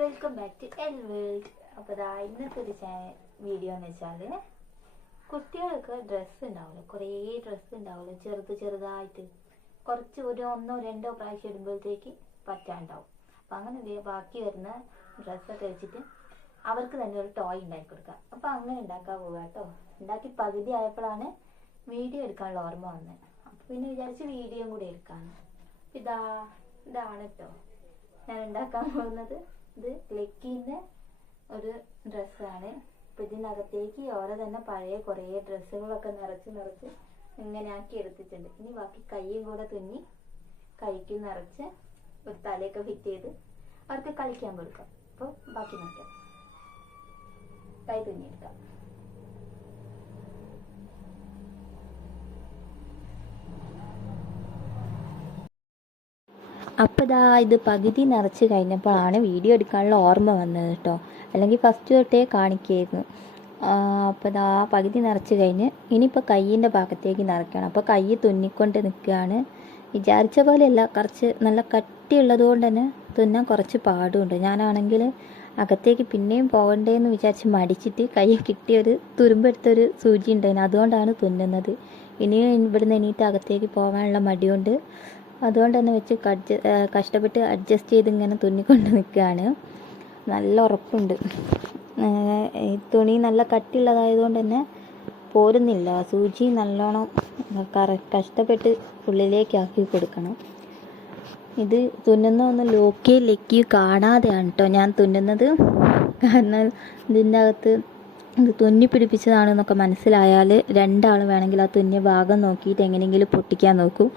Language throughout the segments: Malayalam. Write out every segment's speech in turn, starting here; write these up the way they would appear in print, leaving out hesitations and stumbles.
Welcome back to L world. അപ്പോൾ ഇന്നത്തെ ഒരു വീഡിയോ എന്ന് വെച്ചാൽ കുട്ടികൾക്ക് ഡ്രസ്സ് ഉണ്ടാവില്ല, കുറേ ഡ്രസ്സ് ഉണ്ടാവില്ല, ചെറുതായിട്ട് കുറച്ച് ഒരു 1-2 പ്രാവശ്യം ഇടുമ്പോഴത്തേക്ക് പറ്റാണ്ടാവും. അപ്പം അങ്ങനെ ബാക്കി വരുന്ന ഡ്രസ്സൊക്കെ വെച്ചിട്ട് അവർക്ക് തന്നെ ഒരു ടോയ് ഉണ്ടാക്കി കൊടുക്കാം. അപ്പം അങ്ങനെ ഉണ്ടാക്കാൻ പോവുക കേട്ടോ. ഉണ്ടാക്കി പകുതി ആയപ്പോഴാണ് വീഡിയോ എടുക്കാനുള്ള ഓർമ്മ വന്നത്. അപ്പം പിന്നെ വിചാരിച്ച് വീഡിയോ കൂടി എടുക്കാമെന്ന്. ഇതാണ് കേട്ടോ ഞാൻ ഉണ്ടാക്കാൻ പോകുന്നത്. ഇത് ലെക്കിൻ്റെ ഒരു ഡ്രസ്സാണ്. അപ്പം ഇതിനകത്തേക്ക് ഓരോ തന്നെ പഴയ കുറേ ഡ്രസ്സുകളൊക്കെ നിറച്ച് ഇങ്ങനെ ആക്കി എടുത്തിട്ടുണ്ട്. ഇനി ബാക്കി കൈയും കൂടെ തുന്നി കൈക്ക് നിറച്ച് ഒരു തലയൊക്കെ ഫിറ്റ് ചെയ്ത് അവർക്ക് കളിക്കാൻ കൊടുക്കാം. അപ്പോൾ ബാക്കി നോക്കാം. കൈ തുന്നിയെടുക്കാം. അപ്പോൾ ഇത് പകുതി നിറച്ച് കഴിഞ്ഞപ്പോഴാണ് വീഡിയോ എടുക്കാനുള്ള ഓർമ്മ വന്നത് കേട്ടോ. അല്ലെങ്കിൽ ഫസ്റ്റ് തൊട്ടേ കാണിക്കായിരുന്നു. അപ്പോൾ പകുതി നിറച്ച് കഴിഞ്ഞ് ഇനിയിപ്പോൾ കയ്യിൻ്റെ ഭാഗത്തേക്ക് നിറയ്ക്കണം. അപ്പോൾ കൈ തുന്നിക്കൊണ്ട് നിൽക്കുകയാണ്. വിചാരിച്ച പോലെയല്ല, കുറച്ച് നല്ല കട്ടിയുള്ളത് കൊണ്ട് തന്നെ തുന്നാൻ കുറച്ച് പാടുമുണ്ട്. ഞാനാണെങ്കിൽ അകത്തേക്ക് പിന്നെയും പോകണ്ടേന്ന് വിചാരിച്ച് മടിച്ചിട്ട് കൈ കിട്ടിയൊരു തുരുമ്പെടുത്തൊരു സൂചി ഉണ്ടായിരുന്നു, അതുകൊണ്ടാണ് തുന്നുന്നത്. ഇനിയും ഇവിടുന്ന് എണീറ്റ് അകത്തേക്ക് പോകാനുള്ള മടിയുണ്ട്. അതുകൊണ്ട് തന്നെ വെച്ച് കഷ്ടപ്പെട്ട് അഡ്ജസ്റ്റ് ചെയ്ത് ഇങ്ങനെ തുന്നിക്കൊണ്ട് നിൽക്കുകയാണ്. നല്ല ഉറപ്പുണ്ട്. ഈ തുണി നല്ല കട്ടിയുള്ളതായതുകൊണ്ട് തന്നെ പോരുന്നില്ല. സൂചി നല്ലോണം കഷ്ടപ്പെട്ട് ഉള്ളിലേക്ക് ആക്കി കൊടുക്കണം. ഇത് തുന്നുന്ന ഒന്ന് ലെക്കി കാണാതെയാണ് കേട്ടോ ഞാൻ തുന്നുന്നത്. കാരണം ഇതിൻ്റെ അകത്ത് ഇത് തുന്നി പിടിപ്പിച്ചതാണെന്നൊക്കെ മനസ്സിലായാൽ രണ്ടാൾ വേണമെങ്കിൽ ആ തുന്നിയ ഭാഗം നോക്കിയിട്ട് എങ്ങനെയെങ്കിലും പൊട്ടിക്കാൻ നോക്കും.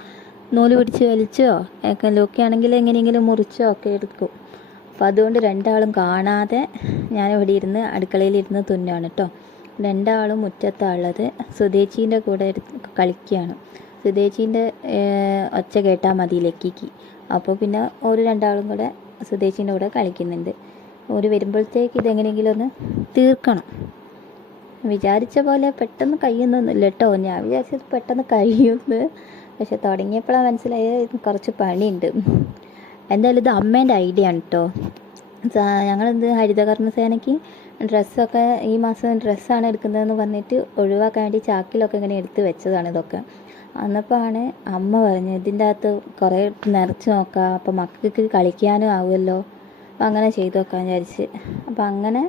നൂല് പിടിച്ച് വലിച്ചോ ഒക്കെ ലോക്കിയാണെങ്കിൽ എങ്ങനെയെങ്കിലും മുറിച്ചോ ഒക്കെ എടുക്കും. അപ്പം അതുകൊണ്ട് രണ്ടാളും കാണാതെ ഞാനിവിടെ ഇരുന്ന് അടുക്കളയിലിരുന്ന് തുന്നാണ് കേട്ടോ. രണ്ടാളും മുറ്റത്താണുള്ളത്. സുധേച്ചീൻ്റെ കൂടെ കളിക്കുകയാണ്. സുധേച്ചീൻ്റെ ഒച്ച കേട്ടാൽ മതി ലക്കിക്ക്. അപ്പോൾ പിന്നെ ഒരു രണ്ടാളും കൂടെ സുധേച്ചീൻ്റെ കൂടെ കളിക്കുന്നുണ്ട്. ഒരു വരുമ്പോഴത്തേക്ക് ഇതെങ്ങനെയെങ്കിലും ഒന്ന് തീർക്കണം. വിചാരിച്ച പോലെ പെട്ടെന്ന് കഴിയുന്നൊന്നുമില്ല കേട്ടോ. ഞാൻ വിചാരിച്ചത് പെട്ടെന്ന് കഴിയുമെന്ന്, പക്ഷെ തുടങ്ങിയപ്പോഴാണ് മനസ്സിലായത് കുറച്ച് പണിയുണ്ട്. എന്തായാലും ഇത് അമ്മേൻ്റെ ഐഡിയ ആണ് കേട്ടോ. ഞങ്ങളിത് ഹരിതകർമ്മസേനയ്ക്ക് ഡ്രസ്സൊക്കെ ഈ മാസം ഡ്രസ്സാണ് എടുക്കുന്നതെന്ന് പറഞ്ഞിട്ട് ഒഴിവാക്കാൻ വേണ്ടി ചാക്കിലൊക്കെ ഇങ്ങനെ എടുത്ത് വെച്ചതാണ് ഇതൊക്കെ. അന്നപ്പോഴാണ് അമ്മ പറഞ്ഞത് ഇതിൻ്റെ അകത്ത് കുറേ നിറച്ച് നോക്കാം, അപ്പോൾ മക്കൾക്ക് കളിക്കാനും ആവുമല്ലോ, അപ്പം അങ്ങനെ ചെയ്ത് നോക്കാൻ വിചാരിച്ച്. അപ്പം അങ്ങനെ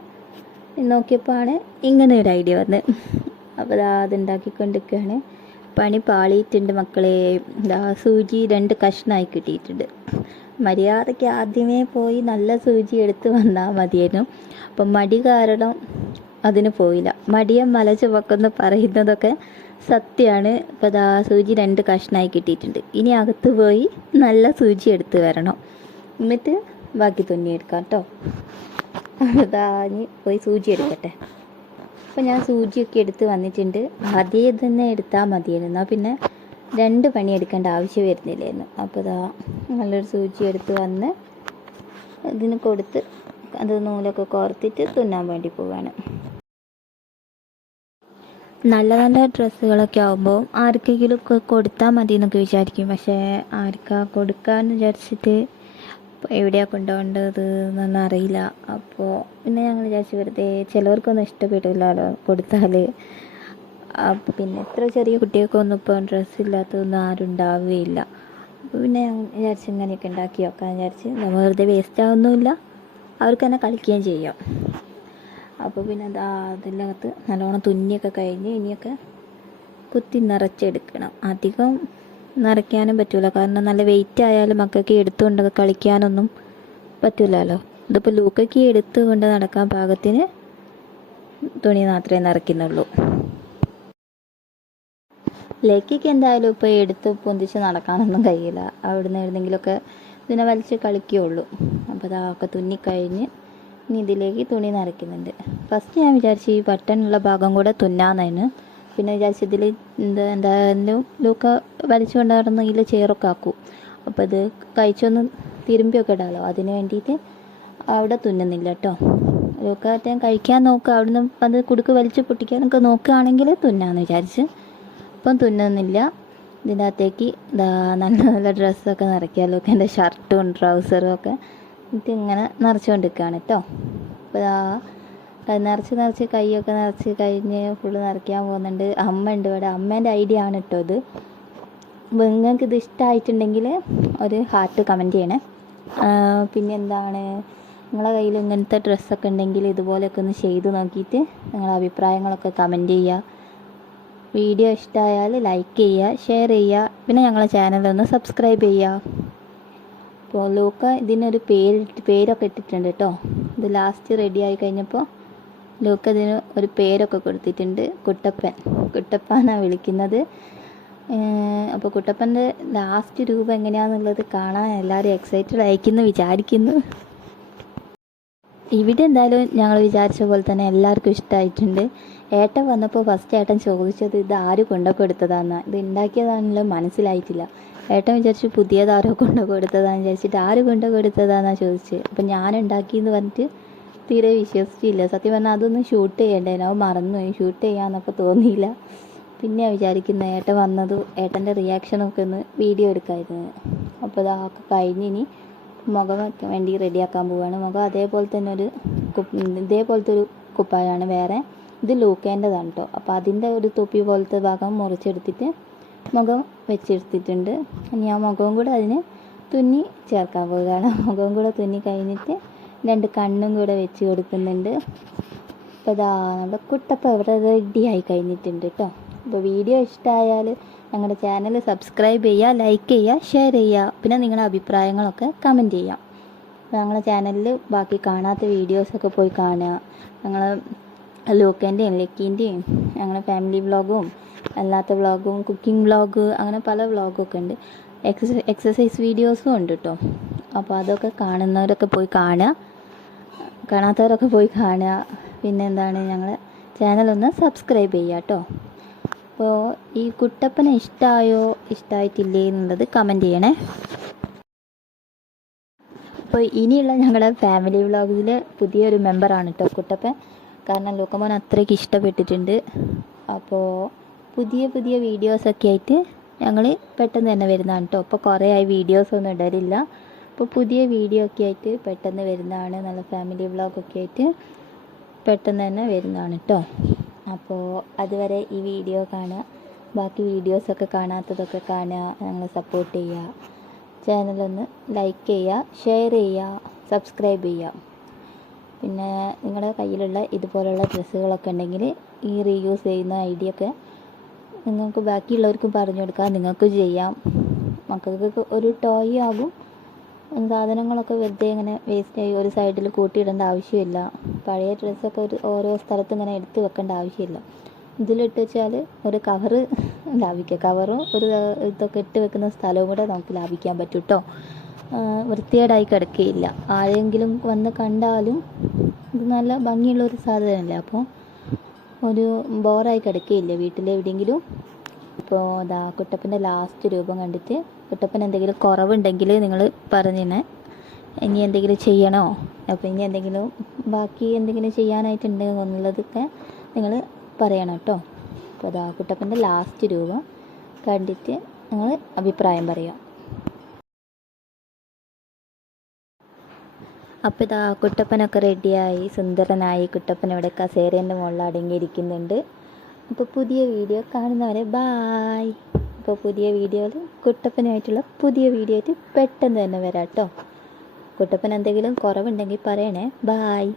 നോക്കിയപ്പോഴാണ് ഇങ്ങനെ ഒരു ഐഡിയ വന്നത്. അപ്പോൾ അതുണ്ടാക്കിക്കൊണ്ടിരിക്കുകയാണ്. പണി പാളിയിട്ടുണ്ട് മക്കളെ. സൂചി 2 കഷ്ണമായി കിട്ടിയിട്ടുണ്ട്. മര്യാദയ്ക്ക് ആദ്യമേ പോയി നല്ല സൂചി എടുത്ത് വന്നാൽ മതിയായിരുന്നു. അപ്പം മടി കാരണം അതിന് പോയില്ല. മടിയെ മല ചുവക്കെന്ന് പറയുന്നതൊക്കെ സത്യമാണ്. അപ്പോൾ സൂചി 2 കഷ്ണമായി കിട്ടിയിട്ടുണ്ട്. ഇനി അകത്ത് പോയി നല്ല സൂചി എടുത്ത് വരണം, എന്നിട്ട് ബാക്കി തുന്നിയെടുക്കാം കേട്ടോ. ഇനി പോയി സൂചി എടുക്കട്ടെ. അപ്പോൾ ഞാൻ സൂചിയൊക്കെ എടുത്ത് വന്നിട്ടുണ്ട്. ആദ്യം തന്നെ എടുത്താൽ മതിയായിരുന്നു, പിന്നെ 2 പണി എടുക്കേണ്ട ആവശ്യം വരുന്നില്ലായിരുന്നു. അപ്പോൾ നല്ലൊരു സൂചി എടുത്ത് വന്ന് ഇതിന് കൊടുത്ത് അത് നൂലൊക്കെ കോർത്തിട്ട് തുന്നാൻ വേണ്ടി പോവുകയാണ്. നല്ല ഡ്രസ്സുകളൊക്കെ ആകുമ്പോൾ ആർക്കെങ്കിലും ഒക്കെ കൊടുത്താൽ മതി എന്നൊക്കെ വിചാരിക്കും. പക്ഷേ ആർക്കാ കൊടുക്കാമെന്ന് വിചാരിച്ചിട്ട് എവിടെയാണ് കൊണ്ടുപോകേണ്ടത് എന്നൊന്നും അറിയില്ല. അപ്പോൾ പിന്നെ ഞങ്ങൾ വിചാരിച്ചു വെറുതെ ചിലവർക്കൊന്നും ഇഷ്ടപ്പെടില്ലല്ലോ കൊടുത്താൽ. അപ്പോൾ പിന്നെ എത്ര ചെറിയ കുട്ടികൾക്കൊന്നും ഇപ്പോൾ ഡ്രസ്സില്ലാത്തതൊന്നും ആരും ഉണ്ടാവുകയില്ല. അപ്പോൾ പിന്നെ ഞാൻ വിചാരിച്ചു ഇങ്ങനെയൊക്കെ ഉണ്ടാക്കി വെക്കാൻ വിചാരിച്ച്. നമ്മൾ വെറുതെ വേസ്റ്റ് ആവുന്നുമില്ല, അവർക്ക് തന്നെ കളിക്കുകയും ചെയ്യാം. അപ്പോൾ പിന്നെ അതിനകത്ത് നല്ലോണം തുന്നിയൊക്കെ കഴിഞ്ഞ് ഇനിയൊക്കെ കുത്തി നിറച്ചെടുക്കണം. അധികം നിറയ്ക്കാനും പറ്റില്ല, കാരണം നല്ല വെയിറ്റ് ആയാലും മക്കൾക്ക് എടുത്തുകൊണ്ട് കളിക്കാനൊന്നും പറ്റില്ലല്ലോ. ഇതിപ്പോൾ ലൂക്കയ്ക്ക് എടുത്തുകൊണ്ട് നടക്കാൻ പാകത്തിന് തുണി മാത്രമേ നിറയ്ക്കുന്നുള്ളൂ. ലേക്കിക്ക് എന്തായാലും ഇപ്പോൾ എടുത്ത് പൊന്തിച്ച് നടക്കാനൊന്നും കഴിയില്ല. അവിടുന്ന് എവിടെന്നെങ്കിലുമൊക്കെ ഇതിനെ വലിച്ച് കളിക്കുകയുള്ളൂ. അപ്പോൾ അതൊക്കെ തുന്നിക്കഴിഞ്ഞ് ഇനി ഇതിലേക്ക് തുണി നിറയ്ക്കുന്നുണ്ട്. ഫസ്റ്റ് ഞാൻ വിചാരിച്ചു ഈ ബട്ടണുള്ള ഭാഗം കൂടെ തുന്നാന്നതിന്. പിന്നെ വിചാരിച്ചു ഇതിൽ എന്തായാലും ലൂക്ക വലിച്ചുകൊണ്ട് നടന്നെങ്കിൽ ചേറൊക്കെ ആക്കും. അപ്പോൾ ഇത് കഴിച്ചൊന്ന് തിരുമ്പിയൊക്കെ ഇടാമല്ലോ, അതിന് വേണ്ടിയിട്ട് അവിടെ തുന്നുന്നില്ല കേട്ടോ. ലൂക്ക കഴിക്കാൻ നോക്കുക, അവിടുന്ന് അത് കുടുക്ക് വലിച്ച് പൊട്ടിക്കാനൊക്കെ നോക്കുകയാണെങ്കിൽ തുന്നാന്ന് വിചാരിച്ച്. അപ്പം തുന്നുന്നില്ല. ഇതിൻ്റെ അകത്തേക്ക് നല്ല ഡ്രസ്സൊക്കെ നിറയ്ക്കുക. ലൂക്കേൻ്റെ ഷർട്ടും ട്രൗസറും ഒക്കെ ഇതിങ്ങനെ നിറച്ചുകൊണ്ടിരിക്കുകയാണ് കേട്ടോ. അപ്പോൾ നിറച്ച് കൈയൊക്കെ നിറച്ച് കഴിഞ്ഞ് ഫുള്ള് നിറയ്ക്കാൻ പോകുന്നുണ്ട്. അമ്മ ഉണ്ട് ഇവിടെ, അമ്മേൻ്റെ ഐഡിയ ആണ് കേട്ടോ ഇത്. അപ്പോൾ നിങ്ങൾക്ക് ഇത് ഇഷ്ടമായിട്ടുണ്ടെങ്കിൽ ഒരു ഹാർട്ട് കമൻറ്റ് ചെയ്യണേ. പിന്നെ എന്താണ്, നിങ്ങളെ കയ്യിൽ ഇങ്ങനത്തെ ഡ്രസ്സൊക്കെ ഉണ്ടെങ്കിൽ ഇതുപോലെയൊക്കെ ഒന്ന് ചെയ്ത് നോക്കിയിട്ട് നിങ്ങളുടെ അഭിപ്രായങ്ങളൊക്കെ കമൻറ്റ് ചെയ്യുക. വീഡിയോ ഇഷ്ടമായാൽ ലൈക്ക് ചെയ്യുക, ഷെയർ ചെയ്യുക, പിന്നെ ഞങ്ങളെ ചാനലൊന്ന് സബ്സ്ക്രൈബ് ചെയ്യുക. അപ്പോൾ ലൂക്ക ഇതിനൊരു പേരൊക്കെ ഇട്ടിട്ടുണ്ട് കേട്ടോ. ഇത് ലാസ്റ്റ് റെഡി ആയി കഴിഞ്ഞപ്പോൾ ലൂക്ക ഇതിന് ഒരു പേരൊക്കെ കൊടുത്തിട്ടുണ്ട്. കുട്ടപ്പ എന്നാണ് വിളിക്കുന്നത്. അപ്പോൾ കുട്ടപ്പൻ്റെ ലാസ്റ്റ് രൂപം എങ്ങനെയാണെന്നുള്ളത് കാണാൻ എല്ലാവരും എക്സൈറ്റഡ് ആയിരിക്കുന്നു വിചാരിക്കുന്നു. ഇവിടെ എന്തായാലും ഞങ്ങൾ വിചാരിച്ച പോലെ തന്നെ എല്ലാവർക്കും ഇഷ്ടമായിട്ടുണ്ട്. ഏട്ടൻ വന്നപ്പോൾ ഫസ്റ്റ് ഏട്ടൻ ചോദിച്ചത് ഇത് ആര് കൊണ്ടുകൊടുത്തതാണെന്നാണ്. ഇത് ഉണ്ടാക്കിയതാണല്ലോ മനസ്സിലായിട്ടില്ല. ഏട്ടൻ വിചാരിച്ചു പുതിയതാരോ കൊണ്ടുകൊടുത്തതാണെന്ന് വിചാരിച്ചിട്ട് ആര് കൊണ്ടുകൊടുത്തതാണെന്നാണ് ചോദിച്ചത്. അപ്പം ഞാൻ ഉണ്ടാക്കിയെന്ന് പറഞ്ഞിട്ട് തീരെ വിശ്വസിച്ചില്ല. സത്യം പറഞ്ഞാൽ അതൊന്നും ഷൂട്ട് ചെയ്യണ്ടായിരുന്നു, അത് മറന്നുപോയി. ഷൂട്ട് ചെയ്യാമെന്നപ്പോൾ തോന്നിയില്ല. പിന്നെയാണ് വിചാരിക്കുന്നത് ഏട്ടൻ വന്നത് ഏട്ടൻ്റെ റിയാക്ഷനൊക്കെ ഒന്ന് വീഡിയോ എടുക്കാമായിരുന്നു. അപ്പോൾ ഇതൊക്കെ കഴിഞ്ഞിനി മുഖം വയ്ക്കാൻ വേണ്ടി റെഡിയാക്കാൻ പോവുകയാണ്. മുഖം അതേപോലെ തന്നെ ഇതേപോലത്തെ ഒരു കുപ്പായാണ് വേറെ. ഇത് ലൂക്കേൻ്റെതാണ് കേട്ടോ. അപ്പോൾ അതിൻ്റെ ഒരു തൊപ്പി പോലത്തെ ഭാഗം മുറിച്ചെടുത്തിട്ട് മുഖം വെച്ചെടുത്തിട്ടുണ്ട്. ഇനി ആ മുഖവും കൂടെ അതിന് തുന്നി ചേർക്കാൻ പോവുകയാണ്. മുഖവും കൂടെ തുന്നി കഴിഞ്ഞിട്ട് 2 കണ്ണും കൂടെ വെച്ച് കൊടുക്കുന്നുണ്ട്. അപ്പോൾ ഇതാ നമ്മുടെ കുട്ടപ്പ ഇവിടെ റെഡി ആയി കഴിഞ്ഞിട്ടുണ്ട് കേട്ടോ. അപ്പോൾ വീഡിയോ ഇഷ്ടമായാൽ ഞങ്ങളുടെ ചാനൽ സബ്സ്ക്രൈബ് ചെയ്യുക, ലൈക്ക് ചെയ്യുക, ഷെയർ ചെയ്യുക, പിന്നെ നിങ്ങളുടെ അഭിപ്രായങ്ങളൊക്കെ കമൻറ്റ് ചെയ്യാം. ഞങ്ങളുടെ ചാനലിൽ ബാക്കി കാണാത്ത വീഡിയോസൊക്കെ പോയി കാണുക. ഞങ്ങൾ ലൂക്കേൻ്റെയും ലക്കീൻ്റെയും ഞങ്ങളുടെ ഫാമിലി വ്ളോഗും അല്ലാത്ത വ്ളോഗും കുക്കിംഗ് വ്ളോഗ് അങ്ങനെ പല വ്ളോഗൊക്കെ ഉണ്ട്. എക്സസൈസ് വീഡിയോസും ഉണ്ട് കേട്ടോ. അപ്പോൾ അതൊക്കെ കാണുന്നവരൊക്കെ പോയി കാണുക, കാണാത്തവരൊക്കെ പോയി കാണുക. പിന്നെ എന്താണ്, ഞങ്ങളുടെ ചാനലൊന്ന് സബ്സ്ക്രൈബ് ചെയ്യുക കേട്ടോ. അപ്പോൾ ഈ കുട്ടപ്പനെ ഇഷ്ടമായോ ഇഷ്ടമായിട്ടില്ലേ എന്നുള്ളത് കമൻറ്റ് ചെയ്യണേ. അപ്പോൾ ഇനിയുള്ള ഞങ്ങളുടെ ഫാമിലി വ്ളോഗിൽ പുതിയൊരു മെമ്പറാണ് കേട്ടോ കുട്ടപ്പൻ. കാരണം ലൂക്കമോൻ അത്രയ്ക്ക് ഇഷ്ടപ്പെട്ടിട്ടുണ്ട്. അപ്പോൾ പുതിയ വീഡിയോസൊക്കെ ആയിട്ട് ഞങ്ങൾ പെട്ടെന്ന് തന്നെ വരുന്നതാണ് കേട്ടോ. ഇപ്പോൾ കുറേ ആയി വീഡിയോസൊന്നും ഇടലില്ല. അപ്പോൾ പുതിയ വീഡിയോ ഒക്കെ ആയിട്ട് പെട്ടെന്ന് വരുന്നതാണ്. നല്ല ഫാമിലി വ്ളോഗൊക്കെ ആയിട്ട് പെട്ടെന്ന് തന്നെ വരുന്നതാണ് കേട്ടോ. അപ്പോൾ അതുവരെ ഈ വീഡിയോ കാണുക, ബാക്കി വീഡിയോസൊക്കെ കാണാത്തതൊക്കെ കാണുക, ഞങ്ങളെ സപ്പോർട്ട് ചെയ്യുക. ചാനലൊന്ന് ലൈക്ക് ചെയ്യുക, ഷെയർ ചെയ്യുക, സബ്സ്ക്രൈബ് ചെയ്യുക. പിന്നെ നിങ്ങളുടെ കയ്യിലുള്ള ഇതുപോലുള്ള ഡ്രസ്സുകളൊക്കെ ഉണ്ടെങ്കിൽ ഈ റീയൂസ് ചെയ്യുന്ന ഐഡിയ ഒക്കെ നിങ്ങൾക്ക് ബാക്കിയുള്ളവർക്കും പറഞ്ഞു കൊടുക്കുക, നിങ്ങൾക്കും ചെയ്യാം. മക്കൾക്ക് ഒരു ടോയ് ആകും. സാധനങ്ങളൊക്കെ വെറുതെ ഇങ്ങനെ വേസ്റ്റ് ആയി ഒരു സൈഡിൽ കൂട്ടിയിടേണ്ട ആവശ്യമില്ല. പഴയ ഡ്രസ്സൊക്കെ ഓരോ സ്ഥലത്ത് ഇങ്ങനെ എടുത്ത് വെക്കേണ്ട ആവശ്യമില്ല. ഇതിലിട്ട് വെച്ചാൽ ഒരു കവറ് ലാഭിക്കുക. കവറും ഒരു ഇതൊക്കെ ഇട്ട് വെക്കുന്ന സ്ഥലവും കൂടെ നമുക്ക് ലാഭിക്കാൻ പറ്റും കേട്ടോ. വൃത്തികേടായി കിടക്കുകയില്ല. ആരെങ്കിലും വന്ന് കണ്ടാലും ഇത് നല്ല ഭംഗിയുള്ളൊരു സാധനമല്ലേ, അപ്പോൾ ഒരു ബോറായി കിടക്കുകയില്ല വീട്ടിലെവിടെയെങ്കിലും. അപ്പോൾ അതാ കുട്ടപ്പൻ്റെ ലാസ്റ്റ് രൂപം കണ്ടിട്ട് കുട്ടപ്പൻ എന്തെങ്കിലും കുറവുണ്ടെങ്കിൽ നിങ്ങൾ പറഞ്ഞിനെ, ഇനി എന്തെങ്കിലും ചെയ്യണോ, അപ്പോൾ ഇനി എന്തെങ്കിലും ബാക്കി എന്തെങ്കിലും ചെയ്യാനായിട്ടുണ്ടെങ്കിൽ എന്നുള്ളതൊക്കെ നിങ്ങൾ പറയണം കേട്ടോ. അപ്പോൾ അതാ കുട്ടപ്പൻ്റെ ലാസ്റ്റ് രൂപം കണ്ടിട്ട് നിങ്ങൾ അഭിപ്രായം പറയാം. അപ്പോൾ ഇതാ കുട്ടപ്പനൊക്കെ റെഡിയായി സുന്ദരനായി. കുട്ടപ്പൻ ഇവിടെ കസേരേൻ്റെ മുകളിൽ അടങ്ങിയിരിക്കുന്നുണ്ട്. അപ്പോൾ പുതിയ വീഡിയോ കാണുന്നവരെ ബായ്. അപ്പോൾ പുതിയ വീഡിയോയിൽ കുട്ടപ്പനുമായിട്ടുള്ള പുതിയ വീഡിയോ ആയിട്ട് പെട്ടെന്ന് തന്നെ വരാം കേട്ടോ. കുട്ടപ്പൻ എന്തെങ്കിലും കുറവുണ്ടെങ്കിൽ പറയണേ. ബായ്.